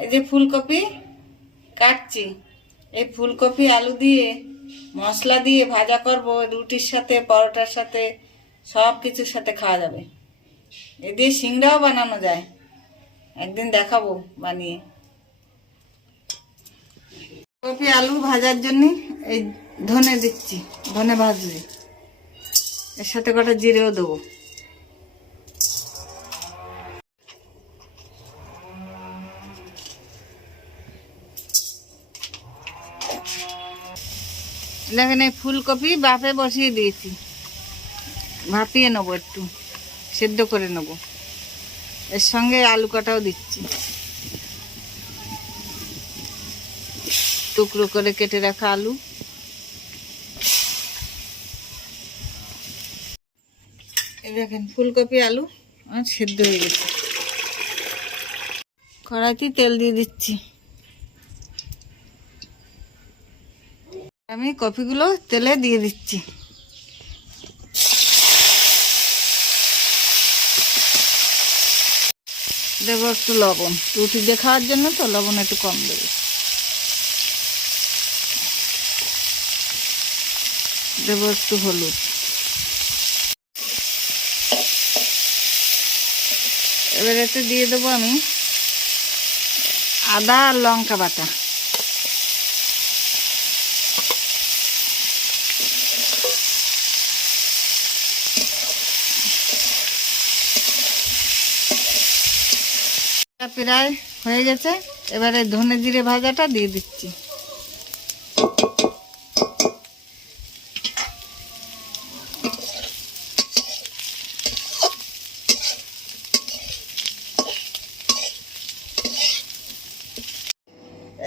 এই যে ফুলকপি কাটছি, এই ফুলকপি আলু দিয়ে মশলা দিয়ে ভাজা করব, রুটির সাথে পরোটার সাথে সব কিছুর সাথে খাওয়া যাবে। এ দিয়ে সিংড়াও বানানো যায়, একদিন দেখাবো বানিয়ে। কপি আলু ভাজার জন্য এই ধনে দিচ্ছি, ধনে ভাজছি, এর সাথে কটা জিরেও দেবো। দেখেন এই ফুলকপি বাফে বসিয়ে দিয়েছি, ভাপিয়ে নেবো, একটু সেদ্ধ করে নেবো। এর সঙ্গে আলু কাটাও দিচ্ছি, টুকরো করে কেটে রাখা আলু। এই দেখেন ফুলকপি আলু আমার সেদ্ধ হয়ে গেছে। কড়াইতে তেল দিয়ে দিচ্ছি, আমি কপিগুলো তেলে দিয়ে দিচ্ছি। দেবো একটু লবণ, রুটি দিয়ে খাওয়ার জন্য তো লবণ একটু কম দেবো। দেবো একটু হলুদ। এবার এতে দিয়ে দেবো আমি আদা আর লঙ্কা বাটা। প্রায় হয়ে গেছে, এবারে ধনে জিরে ভাজাটা দিয়ে দিচ্ছি।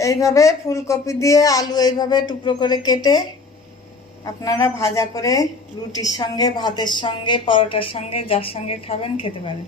এইভাবে ফুলকপি দিয়ে আলু এইভাবে টুকরো করে কেটে আপনারা ভাজা করে রুটির সঙ্গে, ভাতের সঙ্গে, পরোটার সঙ্গে, যার সঙ্গে খাবেন খেতে পারেন।